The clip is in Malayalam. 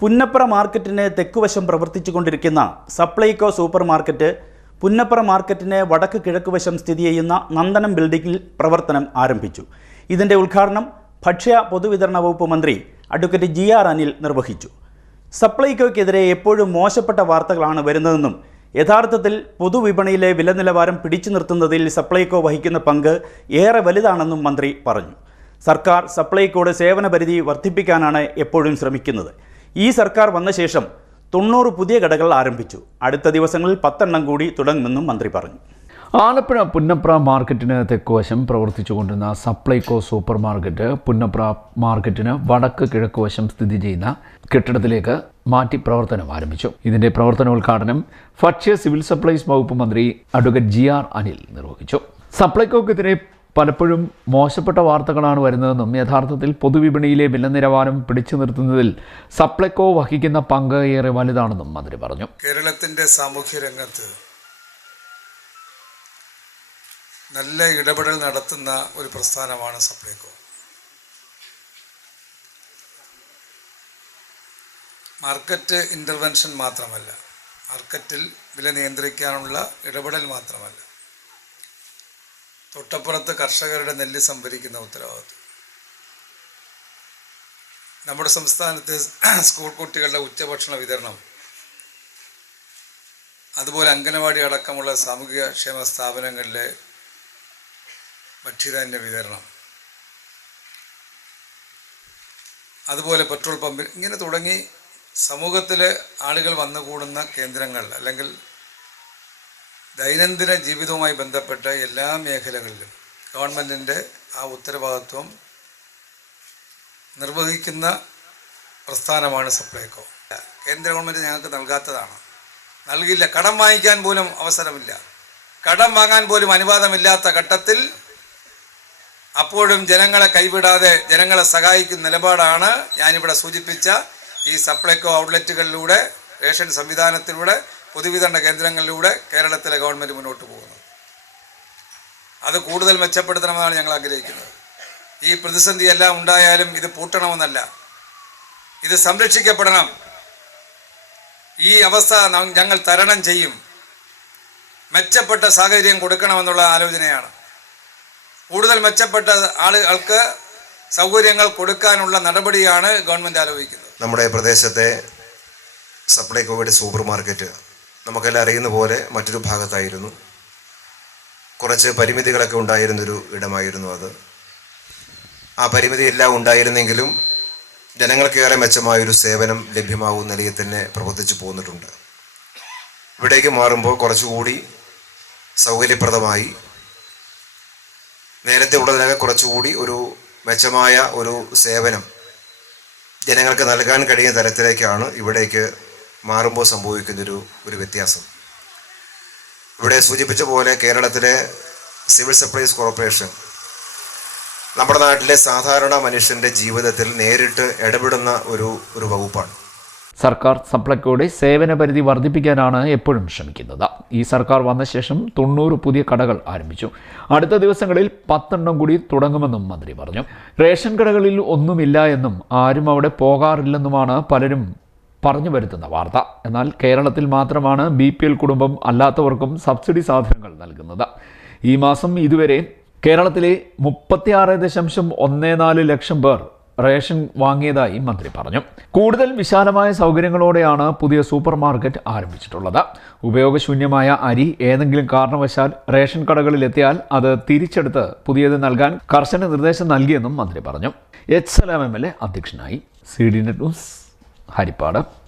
പുന്നപ്ര മാർക്കറ്റിന് തെക്കുവശം പ്രവർത്തിച്ചുകൊണ്ടിരിക്കുന്ന സപ്ലൈകോ സൂപ്പർ മാർക്കറ്റ് പുന്നപ്ര മാർക്കറ്റിന് വടക്ക് കിഴക്ക് വശം സ്ഥിതി ചെയ്യുന്ന നന്ദനം ബിൽഡിംഗിൽ പ്രവർത്തനം ആരംഭിച്ചു. ഇതിന്റെ ഉദ്ഘാടനം ഭക്ഷ്യ പൊതുവിതരണ വകുപ്പ് മന്ത്രി അഡ്വക്കേറ്റ് ജി ആർ അനിൽ നിർവഹിച്ചു. സപ്ലൈകോയ്ക്കെതിരെ എപ്പോഴും മോശപ്പെട്ട വാർത്തകളാണ് വരുന്നതെന്നും യഥാർത്ഥത്തിൽ പൊതുവിപണിയിലെ വില നിലവാരം പിടിച്ചു നിർത്തുന്നതിൽ സപ്ലൈകോ വഹിക്കുന്ന പങ്ക് ഏറെ വലുതാണെന്നും മന്ത്രി പറഞ്ഞു. സർക്കാർ സപ്ലൈകോയുടെ സേവന പരിധി വർദ്ധിപ്പിക്കാനാണ് എപ്പോഴും ശ്രമിക്കുന്നത്. ഈ സർക്കാർ വന്ന ശേഷം തൊണ്ണൂറ് പുതിയ കടകൾ ആരംഭിച്ചു. അടുത്ത ദിവസങ്ങളിൽ പത്തെണ്ണം കൂടി തുടങ്ങുമെന്നും മന്ത്രി പറഞ്ഞു. ആലപ്പുഴ പുന്നപ്ര മാർക്കറ്റിന് തെക്കുവശം പ്രവർത്തിച്ചുകൊണ്ടിരുന്ന സപ്ലൈകോ സൂപ്പർ മാർക്കറ്റ് പുന്നപ്ര മാർക്കറ്റിന് വടക്ക് കിഴക്ക് വശം സ്ഥിതി ചെയ്യുന്ന കെട്ടിടത്തിലേക്ക് മാറ്റി പ്രവർത്തനം ആരംഭിച്ചു. ഇതിന്റെ പ്രവർത്തനോദ്ഘാടനം ഭക്ഷ്യ സിവിൽ സപ്ലൈസ് വകുപ്പ് മന്ത്രി അഡ്വക്കേറ്റ് ജി ആർ അനിൽ നിർവഹിച്ചു. സപ്ലൈകോക്കെതിരെ പലപ്പോഴും മോശപ്പെട്ട വാർത്തകളാണ് വരുന്നതെന്നും യഥാർത്ഥത്തിൽ പൊതുവിപണിയിലെ വില നിലവാരം പിടിച്ചു നിർത്തുന്നതിൽ സപ്ലൈകോ വഹിക്കുന്ന പങ്ക് ഏറെ വലുതാണെന്നും മന്ത്രി പറഞ്ഞു. കേരളത്തിന്റെ സാമൂഹ്യ രംഗത്ത് നല്ല ഇടപെടൽ നടത്തുന്ന ഒരു പ്രസ്ഥാനമാണ് സപ്ലൈകോ. മാർക്കറ്റ് ഇന്റർവെൻഷൻ മാത്രമല്ല മാർക്കറ്റിൽ വില നിയന്ത്രിക്കാനുള്ള ഇടപെടൽ മാത്രമല്ല തൊട്ടപ്പുറത്ത് കർഷകരുടെ നെല്ല് സംഭരിക്കുന്ന ഉത്തരവാദിത്വം. നമ്മുടെ സംസ്ഥാനത്ത് സ്കൂൾ കുട്ടികളുടെ ഉച്ചഭക്ഷണ വിതരണം അതുപോലെ അംഗനവാടി അടക്കമുള്ള സാമൂഹിക ക്ഷേമ സ്ഥാപനങ്ങളിലെ ഭക്ഷ്യധാന്യ വിതരണം അതുപോലെ പെട്രോൾ പമ്പിൽ ഇങ്ങനെ തുടങ്ങി സമൂഹത്തിലെ ആളുകൾ വന്നുകൂടുന്ന കേന്ദ്രങ്ങൾ അല്ലെങ്കിൽ ദൈനംദിന ജീവിതവുമായി ബന്ധപ്പെട്ട എല്ലാ മേഖലകളിലും ഗവൺമെന്റിന്റെ ആ ഉത്തരവാദിത്വം നിർവഹിക്കുന്ന പ്രസ്ഥാനമാണ് സപ്ലൈകോ. കേന്ദ്ര ഗവൺമെന്റ് ഞങ്ങൾക്ക് നൽകാത്തതാണ്. നൽകില്ല. കടം വാങ്ങിക്കാൻ പോലും അവസരമില്ല. കടം വാങ്ങാൻ പോലും അനുവാദമില്ലാത്ത ഘട്ടത്തിൽ അപ്പോഴും ജനങ്ങളെ കൈവിടാതെ ജനങ്ങളെ സഹായിക്കുന്ന നിലപാടാണ് ഞാനിവിടെ സൂചിപ്പിച്ച ഈ സപ്ലൈകോ ഔട്ട്ലെറ്റുകളിലൂടെ റേഷൻ സംവിധാനത്തിലൂടെ പൊതുവിതരണ കേന്ദ്രങ്ങളിലൂടെ കേരളത്തിലെ ഗവൺമെന്റ് മുന്നോട്ട് പോകുന്നത് അത് കൂടുതൽ മെച്ചപ്പെടുത്തണമെന്നാണ് ഞങ്ങൾ ആഗ്രഹിക്കുന്നത്. ഈ പ്രതിസന്ധി എല്ലാം ഉണ്ടായാലും ഇത് പൂട്ടണമെന്നല്ല. ഇത് സംരക്ഷിക്കപ്പെടണം. ഈ അവസ്ഥ ഞങ്ങൾ തരണം ചെയ്യും. മെച്ചപ്പെട്ട സാഹചര്യം കൊടുക്കണമെന്നുള്ള ആലോചനയാണ്. കൂടുതൽ മെച്ചപ്പെട്ട ആളുകൾക്ക് സൗകര്യങ്ങൾ കൊടുക്കാനുള്ള നടപടിയാണ് ഗവൺമെന്റ് ആലോചിക്കുന്നത്. നമ്മുടെ പ്രദേശത്തെ സപ്ലൈകോയുടെ സൂപ്പർ മാർക്കറ്റ് നമുക്കെല്ലാം അറിയുന്ന പോലെ മറ്റൊരു ഭാഗത്തായിരുന്നു. കുറച്ച് പരിമിതികളൊക്കെ ഉണ്ടായിരുന്നൊരു ഇടമായിരുന്നു അത്. ആ പരിമിതി എല്ലാം ഉണ്ടായിരുന്നെങ്കിലും ജനങ്ങൾക്കേറെ മെച്ചമായൊരു സേവനം ലഭ്യമാകുന്ന നിലയിൽ തന്നെ പ്രവർത്തിച്ചു പോന്നിട്ടുണ്ട്. ഇവിടേക്ക് മാറുമ്പോൾ കുറച്ചുകൂടി സൗകര്യപ്രദമായി നേരത്തെ ഉള്ളതിനൊക്കെ കുറച്ചുകൂടി ഒരു മെച്ചമായ ഒരു സേവനം ജനങ്ങൾക്ക് നൽകാൻ കഴിയുന്ന തരത്തിലേക്കാണ് ഇവിടേക്ക് മാറുമ്പോൾ സംഭവിക്കുന്നൊരു ഒരു വ്യത്യാസം. ഇവിടെ സൂചിപ്പിച്ച പോലെ കേരളത്തിലെ സിവിൽ സപ്ലൈസ് കോർപ്പറേഷൻ നമ്മുടെ നാട്ടിലെ സാധാരണ മനുഷ്യന്റെ ജീവിതത്തിൽ നേരിട്ട് ഇടപെടുന്ന ഒരു ഒരു വകുപ്പാണ്. സർക്കാർ സപ്ലൈക്കോടെ സേവന പരിധി വർദ്ധിപ്പിക്കാനാണ് എപ്പോഴും ശ്രമിക്കുന്നത്. ഈ സർക്കാർ വന്ന ശേഷം തൊണ്ണൂറ് പുതിയ കടകൾ ആരംഭിച്ചു. അടുത്ത ദിവസങ്ങളിൽ പത്തെണ്ണം കൂടി തുടങ്ങുമെന്നും മന്ത്രി പറഞ്ഞു. റേഷൻ കടകളിൽ ഒന്നുമില്ല എന്നും ആരും അവിടെ പോകാറില്ലെന്നുമാണ് പലരും പറഞ്ഞു വരുത്തുന്ന വാർത്ത. എന്നാൽ കേരളത്തിൽ മാത്രമാണ് ബി പി എൽ കുടുംബം അല്ലാത്തവർക്കും സബ്സിഡി സാധനങ്ങൾ നൽകുന്നത്. ഈ മാസം ഇതുവരെ കേരളത്തിലെ മുപ്പത്തിയാറ് ദശാംശം ഒന്നേ നാല് ലക്ഷം പേർ റേഷൻ വാങ്ങിയതായി മന്ത്രി പറഞ്ഞു. കൂടുതൽ വിശാലമായ സൗകര്യങ്ങളോടെയാണ് പുതിയ സൂപ്പർ മാർക്കറ്റ് ആരംഭിച്ചിട്ടുള്ളത്. ഉപയോഗശൂന്യമായ അരി ഏതെങ്കിലും കാരണവശാൽ റേഷൻ കടകളിൽ എത്തിയാൽ അത് തിരിച്ചെടുത്ത് പുതിയത് നൽകാൻ കർശന നിർദ്ദേശം നൽകിയെന്നും മന്ത്രി പറഞ്ഞു. H Salam M L A അധ്യക്ഷനായി. C D net news. Haripad.